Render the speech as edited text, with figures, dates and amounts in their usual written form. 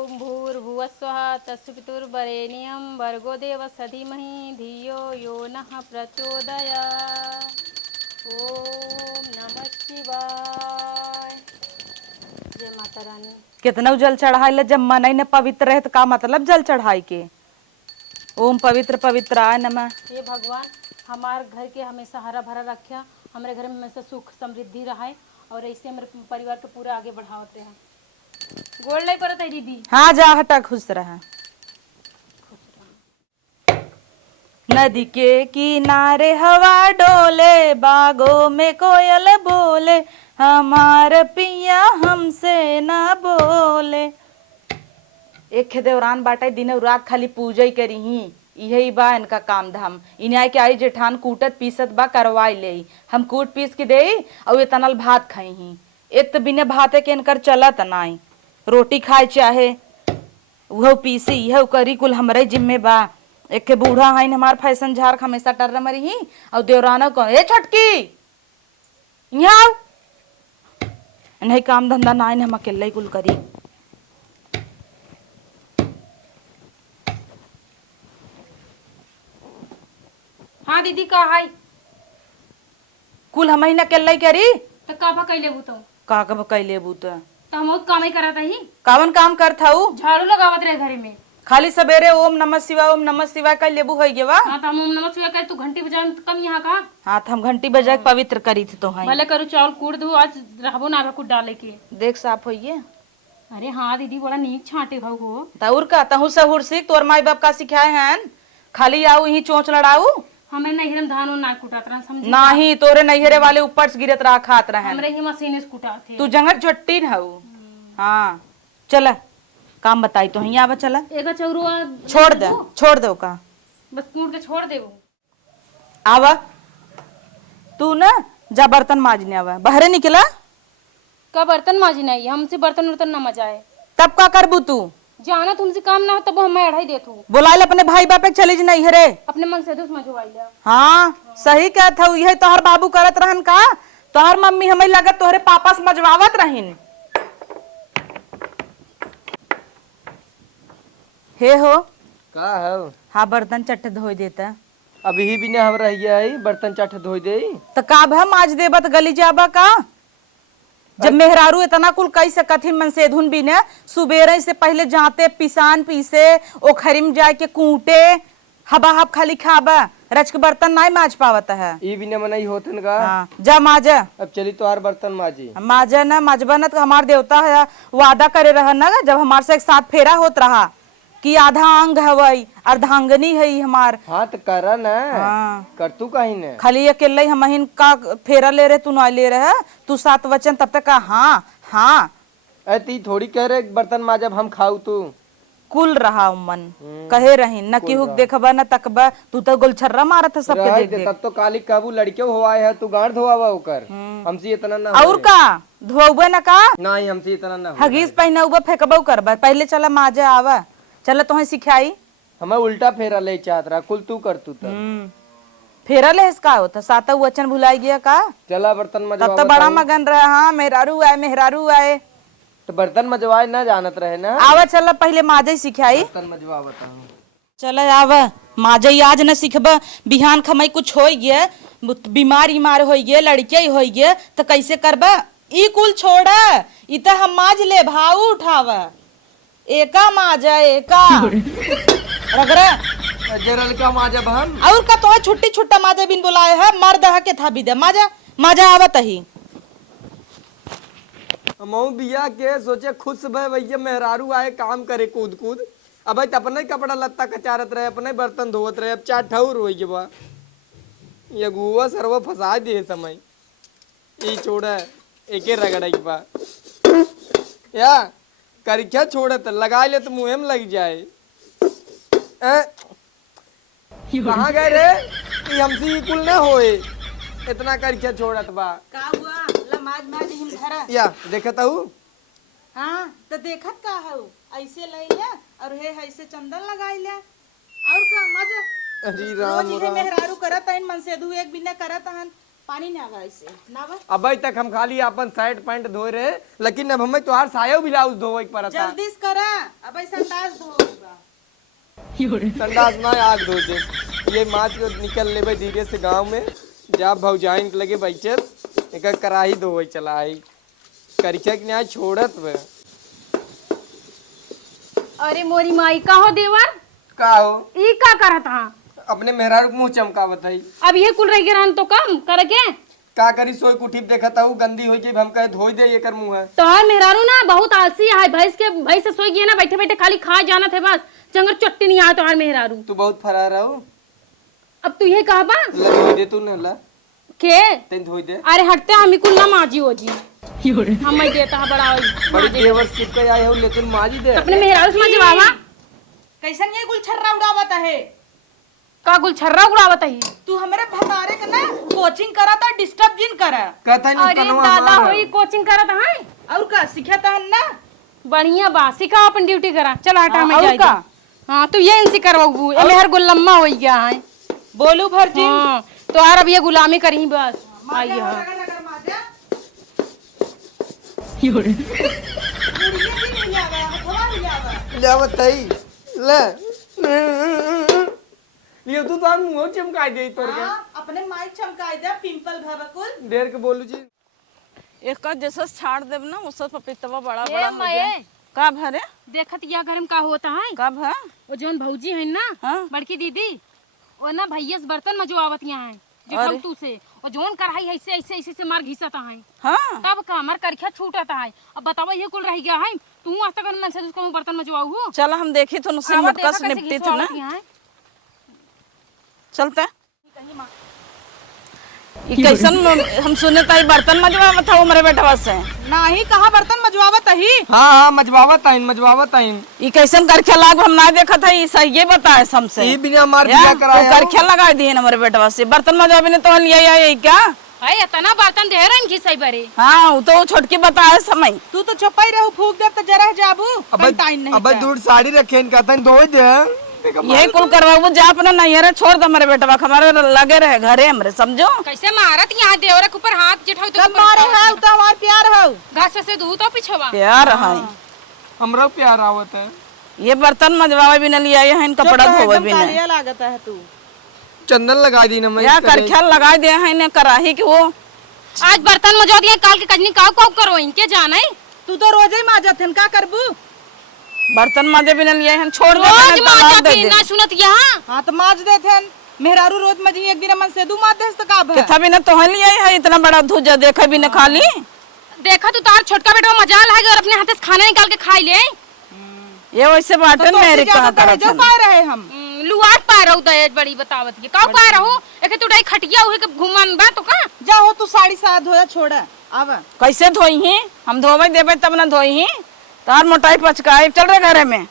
ओम भूर्भुवस्वः तत्सवितुर्वरेण्यं भर्गो देवस्य धीमहि धियो यो नः प्रचोदयात्। ओम नमः शिवाय। जय माता रानी। कितना जल चढ़ाई ले, जब मन ही न पवित्र रहे तो का मतलब जल चढ़ाई के। ओम पवित्र पवित्राय नमः। हे भगवान, हमारे घर के हमेशा हरा भरा रखा, हमारे घर में हमेशा सुख समृद्धि रहा और ऐसे हमारे परिवार के पूरा आगे बढ़ाते हैं। गोड़ नहीं पड़ता है दीदी। हाँ जा हटा, खुश रहा। नदी के किनारे हवा डोले, बागों में कोयल बोले, हमार पिया हमसे न बोले। एक खे देवरान बाटे दिन रात खाली पूजा ही करी ही, यही बा इनका काम धाम। इन्हें के आई जेठान कूटत पीसत बा करवाई ले, हम कूट पीस के दे और इतना भात खाई ही। एक तो बिना भाते के इनकर चलत नाई, रोटी खाए चाहे वह पीसी यह करी कुल हमरे जिम्मे बा। एक के बूढ़ा है हमार फैशन झार हमेशा टर मरी ही और देवराना को ए छटकी यहाँ नहीं काम धंधा ना हम अकेले ही कुल करी। हाँ दीदी का है कुल हम ही अकेले ही करी तो काफा कैले बुतो का कब कैले बूत तो हम काम ही करता ही। कावन काम कर था झाड़ू लगावत रहे घर में। खाली सवेरे ओम नमः शिवाय कर लेबू हो गए वा। हाँ तो हम ओम नमः शिवाय करे, तू घंटी बजाए तो कम यहाँ का। हाँ तो हम घंटी बजा के पवित्र करी थी तो भले करू चावल कूट दू, आज रहबो ना कुछ डाले के देख साफ होइए। अरे हाँ दीदी बड़ा नीक छाटे भाव हो। तउर का तहु सहूर सीख, तोर माई बाप का सिखाए हैं खाली आओ यही चोंच लड़ाऊ। हमें नहीं धान ना कुटात रहा समझी। नाही तोरे नैहरे वाले ऊपर से गिरत रहा खात रहे। हमरे ही मशीन से कुटाते। तू जंगट झट्टी न हऊ। हाँ चल काम बताई तो ही आवा। चला एगो चौरुआ छोड़ दो का बस कूट के छोड़ देबो। आवा तू ना जा बर्तन माजने आवा। बहरे निकला का बर्तन माजी नहीं, हमसे बर्तन उर्तन ना मजाए। तब का करबू तू? जाना तुमसे काम ना हो तब हमें अढ़ाई देतू। बोलाइल अपने भाई बापे चली जी नहीं हरे अपने मन से दूस मजवाइला। हाँ सही कहत हऊ, यही तोहर बाबू करत रहन का, तोहर मम्मी हमें लगत तोहरे पापा से मजवावत रहिन। हे हो का हो? हाँ बर्तन चट धोई देता। अभी ही बिना हम रह गया है, बर्तन चाट धोई दे तो का हम आज देबत गली जाबा का। जब मेहरारू इतना कुल कई से कथिन मन से धुन भी ने सुबेरे से पहले जाते पिसान पीसे ओखरी में जाके कूटे हबा हब खाली खाबा रच के बर्तन नहीं माज पावत है। ई बिना मनाई होतन का। हाँ, जा माजा। अब चली तो हर बर्तन माजी माजा न मजबा न तो हमार देवता है वादा करे रहा ना, जब हमार से एक साथ फेरा होत रहा कि आधा अंग हवई अर्धांगनी है हमार। हाँ तो करा ना। हाँ। कर तू कहीं ने खाली अकेले हम हिन का फेरा ले रहे, तू ना ले रहे तू सात वचन तब तक का। हाँ हाँ ती थोड़ी कह रहे बर्तन माजब हम खाऊ तू कुल रहा मन कहे रही न कि हुक देखबा न तकबा, तू तो गोलछर्रा मारत है सबके देख देख। तब तो काली काबू लड़के हुआए है, तू गांड धोआवा होकर। हमसे इतना ना और का धोबे न का नहीं, हमसे इतना ना हगीज पहनबा फेंकबो करबा। पहले चला माजे आवा, चला तुम्हें सिखाई। हमें उल्टा फेरा ले चाहत रहा, कुल तू कर तू तब। फेरा ले इसका होता साता वचन भुलाई गया का। चला बर्तन तब मजवा तो बड़ा मगन रहा। हाँ मेहरारू आए तो बर्तन मजवाए ना जानत रहे ना। आवा चला पहले माजे सिखाई। बर्तन मजवा बताऊं चल आवा माजे आज न सिखबा, बिहान खमई कुछ हो गया बीमार हो गया लड़के हो गया तो कैसे करबा। ई कुल छोड़ा ई तो हम माज ले भाऊ उठावा एका माजा एका रगड़ा जरल का माजब हम और का तो छुट्टी छुट्टा माजा बिन बुलाए है मर्द है के था भी दे माजा माजा आवत ही। मऊ बिया के सोचे खुश भय भैया मेहरारू आए काम करे कूद कूद। अब अपने कपड़ा लत्ता कचारत रहे, अपने बर्तन धोवत रहे। अब चार ठौर हो गया ये गुआ सर्व फंसा दिए समय ई छोड़ा एके रगड़ा बा या करिया छोड़त लगा ले तो मुँह में लग जाए। कहाँ गए रे कि हमसे कुल न होए इतना करिया छोड़त बा। का हुआ लमाज माज हिम धरा या देखता हूँ। हाँ तो देखत का हऊ ऐसे लइला और हे ऐसे चंदन लगाइला और का मजा। अरे राम रोज हे मेहरारू करत हन मन से दू एक बिना करत हन पानी ना आवा ऐसे ना आवा। अबे तक हम खाली अपन शर्ट पैंट धोए रहे, लेकिन अब हमें तोहार सायो ब्लाउज धोवे के पड़ता। जल्दी से करा अब संडास धोगा। संडास ना आग धो दे। ये माछ को निकल लेबे धीरे से गांव में, जा भौजाइन लगे बैठे एक कराही धोवे चला आई करिका के न्याय छोड़त वे। अरे मोरी माई का हो देवर, का हो ई का करत हा? अपने मेहरारू के मुंह चमकावत है। अब ये कुल रह गया तो कम कर के का करी सोई कुठीप देखत हूँ गंदी हो जाए, हम कहे धोई दे ये कर मुंह है। तो यार मेहरारू ना बहुत आलसी है, भैंस से सोई गई ना, बैठे बैठे खाली खा जाना थे बस, चंगर चट्टी नहीं आया तो यार मेहरारू। तू बहुत फरार हो। अब तू ये कहा बा ला धोई दे तू न ला के तेन धोई दे। अरे हटते हम कुल ना माजी हो जी, हम मैं देता है बड़ा बड़ी देवर सिप के आए हो, लेकिन माजी दे अपने मेहरारू से माजी बाबा। कैसन ये गुलछर्रा उड़ावत है? का गुलछर्रा उड़ावत है? तू हमारे भतारे का ना कोचिंग करा था, डिस्टर्ब जिन करा। कहता नहीं अरे कनवा दादा हमारा। होई कोचिंग करत है और का सिखाता है ना? बढ़िया बा, सिखा अपन ड्यूटी करा। चल हटा में और जाए का? हाँ तो ये इनसे करवाऊ, ये मेहर गुलम्मा हो गया है। बोलू भर जी हाँ तो यार अब ये गुलामी करी बस। आइए हाँ जावत है ले लियो तू तो मुंह चमकाई दे तोर के। अपने माइक चमकाई दे पिंपल भबकुल देर के बोलू जी। एक का जैसा छाड़ देब ना उससे पपीतवा बड़ा ए बड़ा हो माए, गया। का भरे देखत या घर में का होता है? का भा वो जोन भौजी है ना, हाँ। बड़की दीदी, वो ना भैया से बर्तन मजवावत यहाँ है जिठौतू से, और जोन कढ़ाई ऐसे ऐसे ऐसे से मार घिसता है। हाँ तब का हमार करखिया छूटता है। अब बतावा ये कुल रह गया है, तू आज तक मन से उसको बर्तन मजवाऊ हो? चल हम देखी तो नुसे आवा मुटका देखा से कैसे निपटी थी ना। घिसवावत यहाँ है। चलता ये कैसन हम सुने ताई बर्तन मजवा था मेरे बेटवा से नाही कहा बर्तन मजवावत ही। हाँ हाँ मजवावत आइन मजवावत आइन। ये कैसन करखे लाग हम ना देखा था, ये सही ये बताए हमसे। ये बिना मार दिया कराया करखे लगा दिए ना मेरे बेटवा से, बर्तन मजवा भी ने तो लिया यही क्या है इतना बर्तन दे रहे घिसाई बरे। हाँ वो तो छोटकी बताए समय। तू तो छपाई रहू फूक दे तो जरा जाबू अब दूर साड़ी रखे कहता धोई दे। यही कुल करवाऊ जा अपना नैहरे छोड़ दे मेरे बेटवा, हमारे लगे रहे घरे हमरे समझो। कैसे मारत यहाँ देवरे के ऊपर हाथ जिठाऊ तो मारे है तो हमार प्यार हो घास से दूध तो पिछवा प्यार है हमरा प्यार आवत है। ये बर्तन मजवावे भी न लिया है, कपड़ा धोवे भी नहीं। लागत है तू चंदन लगा दी ना मैं या करख्या लगा दे है ने कराही कि वो आज बर्तन मजवा दिए, काल के कजनी काव काव करो इनके जाना है। तू तो रोज ही माजत हन, का करबू? बर्तन माजे भी न लिए हैं, छोड़ दे रोज मैंने माजा तलाक दे थी दे। ना सुनत यहाँ। हाँ तो माज देते हन, मेहरारू रोज मजी एक दिन मन से दू माज देस तो का भर? किथा भी न तो लिए है इतना बड़ा धुजा देखा भी न खाली। देखा तू तार छोटका बेटा मजाल है और अपने हाथ से खाना निकाल के खाई ले। ये वैसे बाटन मेरे कहा तो जो पा रहे हम लुआट पा रहू दहेज बड़ी बतावत के का पा रहू, एक तू डाई खटिया हुई के घुमान बा तो का जा हो तू साड़ी साथ धोया छोड़ आवा। कैसे धोई ही हम धोवे देवे तब न धोई ही तार मोटाई पचकाए चल रहे घरे में।